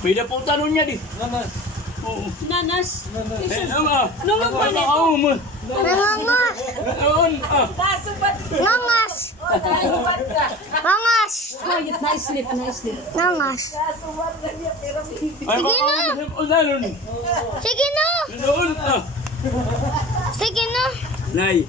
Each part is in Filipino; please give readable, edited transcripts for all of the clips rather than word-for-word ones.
Pwede pong tanong niya di. Nanas. Oo. Nanas. Nungan pa nito. Nangangas. Noon. Nasubat. Nangas. Nasubat ka. Nangas. Na-sleep. Nangas. Nasubat na niya pero Ay, unanon. Sige na. Noon. Sige na. Nay.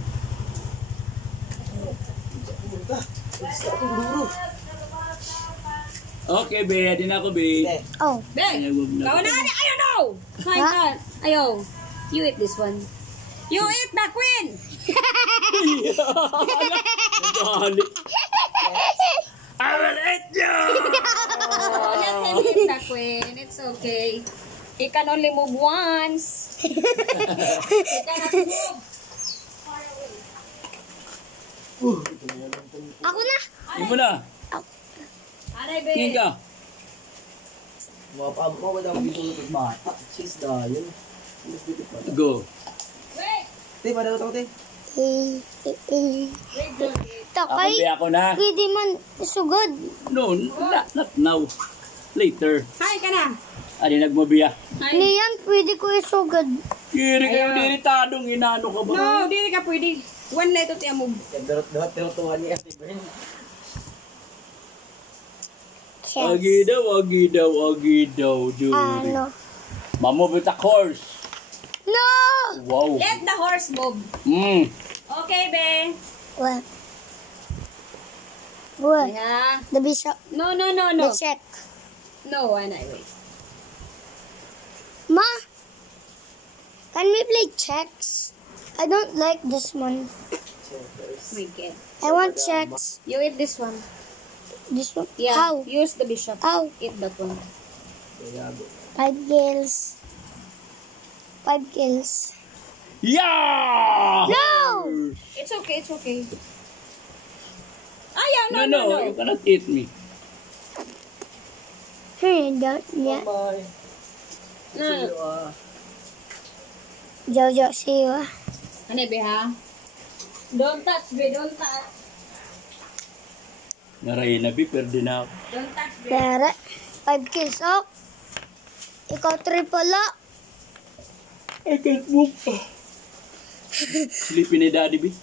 Okay, be. Adi na ako, be. Oh. Beng, kau na I don't know. Huh? Ayo. You eat this one. You eat the queen. Nagkahali. I will eat you! Let him eat the queen. It's okay. He can only move once. He cannot move. Ako na. Hindi mo na. Aray, be. Tingin ka. Mo daw dito bata. Sis dayon. Mas dito pa. Go. Wait. Te, para daw te. Wait, girl. Takay. Be ako na. Pwede man sugod. No, not now. Later. Hi ka na. Adi nagmabiya. Hi. Niyan, pwede ko isugod. Kiri kayo diritadong inano ka ba? No, dili ka pwede. One letter tiya move. Pero tuwan niya si Ben. Agi daw, Judy. Ano? Mamove with a horse. No! Wow. Let the horse move. Okay, be. What? What? Yeah. The bishop. No. The check. No, wait. Ma, can we play checks? I don't like this one. My God. I want checks. You eat this one. This one? Yeah. How? Use the bishop. How? Eat that one. 5 kills. 5 kills. Yeah! No! It's okay. Ayaw, No, you cannot eat me. Don't yet. Bye. No. Jojo, see you. Ano, be, ha? Don't touch, be. Don't touch. Naray na bi, perde na ako. Don't touch, be. Pero, 5 kills. Oh. Ikaw triple lock. I can't move. Sleepy ni daddy bi.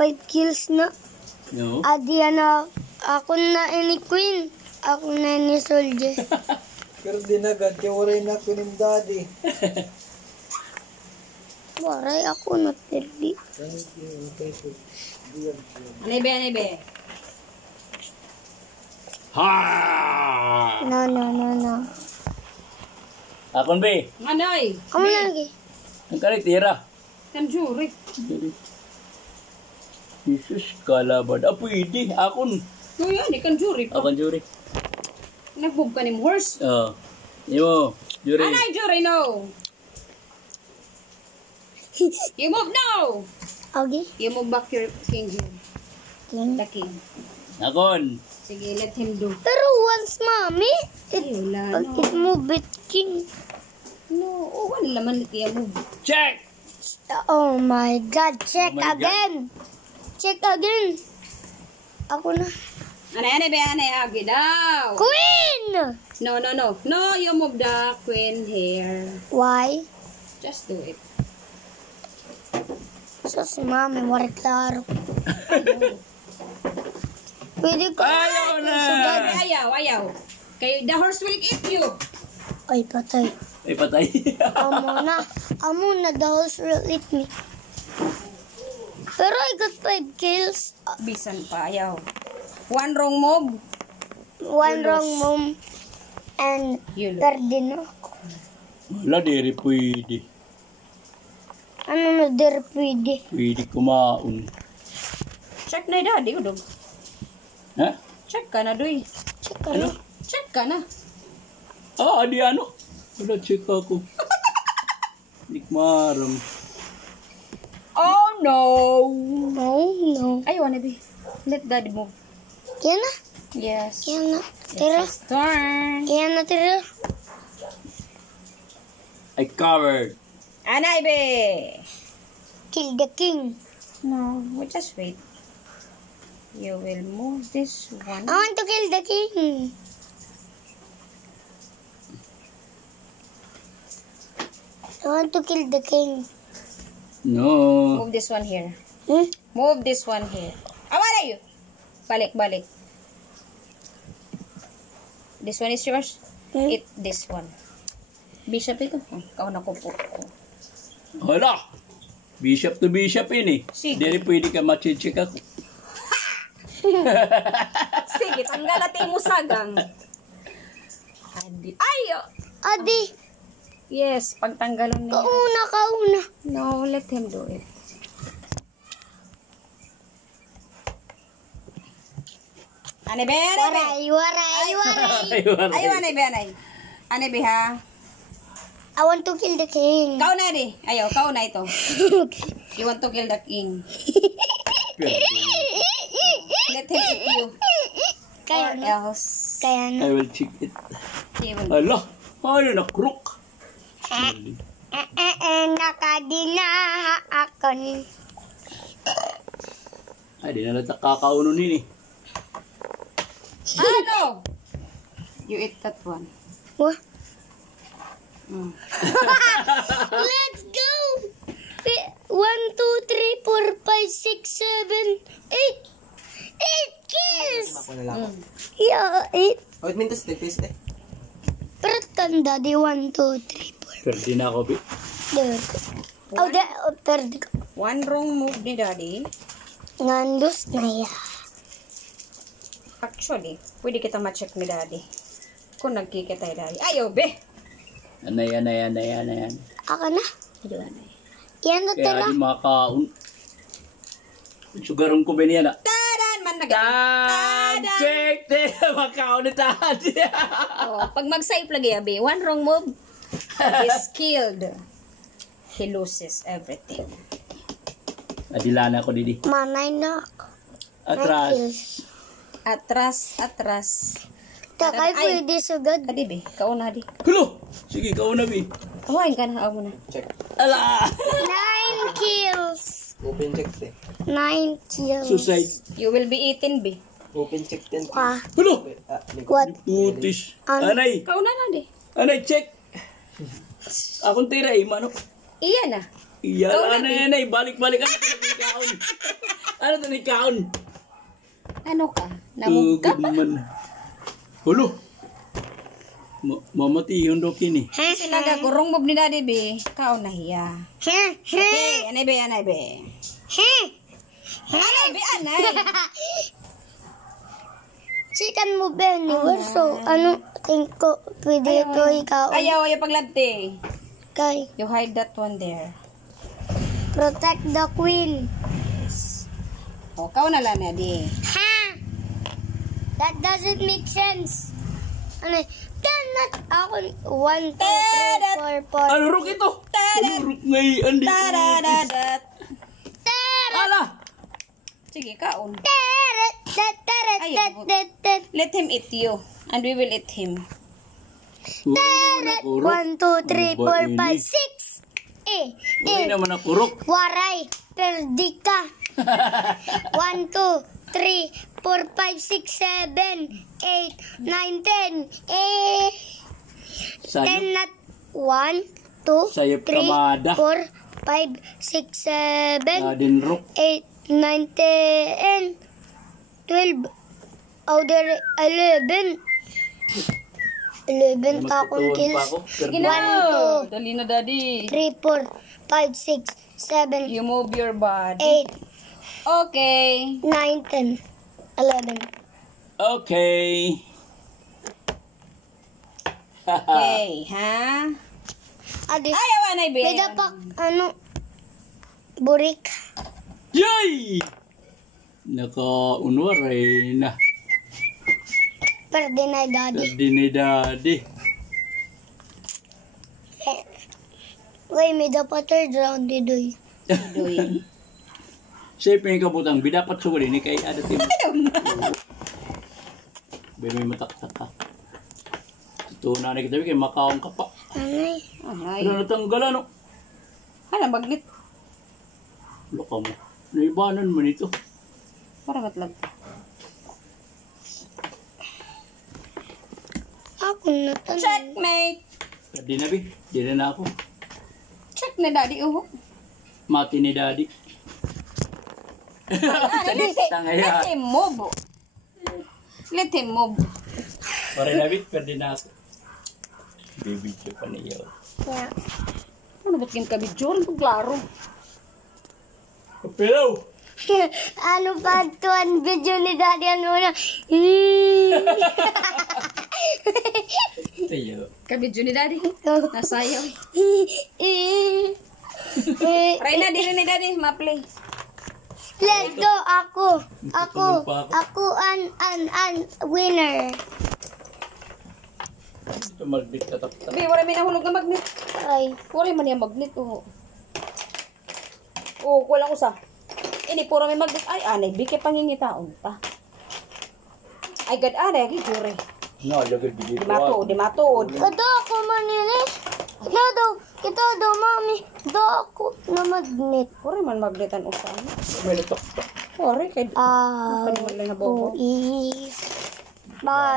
5 kills na. No. Adi na. Ako na ini queen. Ako na ini soldier. Pero dinagad kay waray na ko ning daddy. Waray ako na perdi. Thank you. Okay. Ano, be? Ha! No. Akon bi. Anoy? Kamu na lagi. Ang kalitira. Kanjuri. Jesus, kalabad. Pwede. Akon. No, yan. Kanjuri pa. Akon, Juri. Nagbog ka ni horse. Yo, Juri. Anay, Juri, no. You move now. Okay. You move back your king here. King. The king. Akon. Sige, let him do. Pero once, mommy, Ay, wala, pag no. it move it king. No, wala laman iti move. Check! Oh my God, check Oh my God. again. Check again. Ako na. Anay, be, agi daw. Queen! No. No, you move the queen here. Why? Just do it. So si mami, wari klaro. Pwede ko. Ayaw na! Sugod. Ayaw. Kay the horse will eat you. Ay, patay. Ay, patay. Amo na, the horse will eat me. Pero I got 5 kills. Bisan pa, ayaw. One wrong move. One You wrong lose. move. And You lose. perde na ako. Wala, diri pwede. Ano na, der pwede. Pwede kumaon. Check na daddy, udog. Ha? Check ka na, doy. Check ano? Check ka na. Di ano? Wala, check ako. Nikmaram. Oh, no. No. Ayaw na, be. Let daddy move. Yan na. Yes. Yan na. Tira. It's his turn. Yan na, tira. I covered. Anay, be. Kill the king. No, we just wait. You will move this one. I want to kill the king. I want to kill the king. No. Move this one here. Hmm? Move this one here. Where are you? Balik. This one is yours. Hmm? Eat this one. Bishop ito. Ikaw na ko po. Hala. Bishop to bishop yun eh. Sige. Hindi rin pwede ka machichik ako. Sige, tanggal natin mo sagang. Ayo! Adi, Yes, pagtanggalon niya. kauna. No, let him do it. Ane be, Waray. Ayo, ane be, ha? I want to kill the king. Kau na di. Ayo, kau na ito. You want to kill the king. Let him eat you. Kaya Or na. else. Kaya na. I will check it. He will. Hala. Ano na crook? Nakadina ako ni. Ay, di na natak kakauno nini. Ano? You eat that one. What? Mm. Let's go! 1, 2, 3, 4, 5, 6, 7, 8. 8 kills! Ako na lang. Yeah, 8. Oh, it means to face it. Pero tanda di 1, 2, 3, 4. Pero di na ako, bi. There. Oh, perde ko. One wrong move ni Daddy. Ngandos na ya. Actually, pwede kita ma-check ni Daddy. Kung nagkikita ni Daddy. Ayaw, be! Anay. Ako na. Ayaw, anay. Yan na Kaya tala. di makaun. Sugaron ko ba niya na? Tadan! Man na Tadan! Check! Makaun na tadan! Oh, pag mag-save lagi, be, one wrong move, he's killed. He loses everything. Adilana ko, Didi. Manay na ako. Atras. Atras. Takay Ay. pwede sugad. Adi, be, kauna, di. Hulo! Sige, kauna, bi. Huwain ka na, amo na. Check. Ala! 9 kills. Open check eh. 9 kills. Suicide. You will be eaten, be. Open check din. Ah, Hulo! what? Putis. Ano? Anay! Kauna na, di. Anay, check! Akong tira, mano. Iyan na. Iya, Kauna, anay. Balik-balik. Ano ito ni kaon? Ano ito ni kaon? Ano ka? Namog ka pa? man. Hulo! Mamati yung doki ni. Sinaga, kurong move ni Daddy, be. Kauna hiya. Okay, anay, be. Anay, be, Chicken mo ba ni So, ano, think ko, pwede ito ikaw. Ayaw, paglabte. Kay, You hide that one there. protect the queen. O, kauna lang na, di. Ha! That doesn't make sense. Ano, not ako, 1, 2, 3, 4, 4. Ano ruk ito? Ano ruk ngay? Andi. Tadadadat. Ala! Sige, kaun. Teret. Let him eat you. And we will eat him. 1, 2, 3, 4, 5, 6. Hindi naman ako ruk. Waray, perdi ka. 1, 2, 3, 4, 5, 6, 7, 8, 9, 10. 10 Sayo. not 1, 2, Sayop 3, kamada. 4, 5, 6, 7, Din ruk. 8, 9, 10, 12. Oh, there 11. 11 ka akong kills. Sige 1, na. Dali na, Daddy. 3, 4, 5, 6, 7, You move your body. 8, Okay. 9, 10, 11. Okay. Okay, ha? Adi, Ayaw, anay, be. may dapak, ano, burik. Yay! Naka-unwaray na. Perde na daddy. Dadi ni daddy. Wait, may dapat third round didoy. Doy. Siyempre yung kabutang, bidapat suguli ni kay adatin. May mataktak ka. Ito na kita kay makaong ka pa. Anay. Ay. Ano natanggalan no? Hala, magnet. Loko mo. Naibanan mo nito. Para matlag. Ako na tanong. Checkmate. Di na bi. Di na ako. Na daddy uho. Mati ni daddy. Let him move. Let him move. Pare David, pwede na ako. Bibidyo pa niyo. Yeah. Ano ba't yung kabidyo? Ano klaro? Pero! Ano ba ito? Ang video ni Daddy? Ano na? Tayo. Kabidyo ni daddy. Nasayaw. Try na, dili ni daddy. Ma-play. Let's go. Ako an winner. Ito magdik ka tapos. Sabi, wala may nahulog na magnet. Ay. Wala man yung magnet. Oh, kulang ko sa. Ini, puro may magnet. Ay, anay, bigay pangingitaon pa. Ay, gad, anay, gijure. No, lagay bigay Di matod. Ito ako manili. Kita daw, mami. Ako na magnet. Puro man magnetan usan. May natok. Puro, kay... Ah. Panimal lang na bobo. Bye.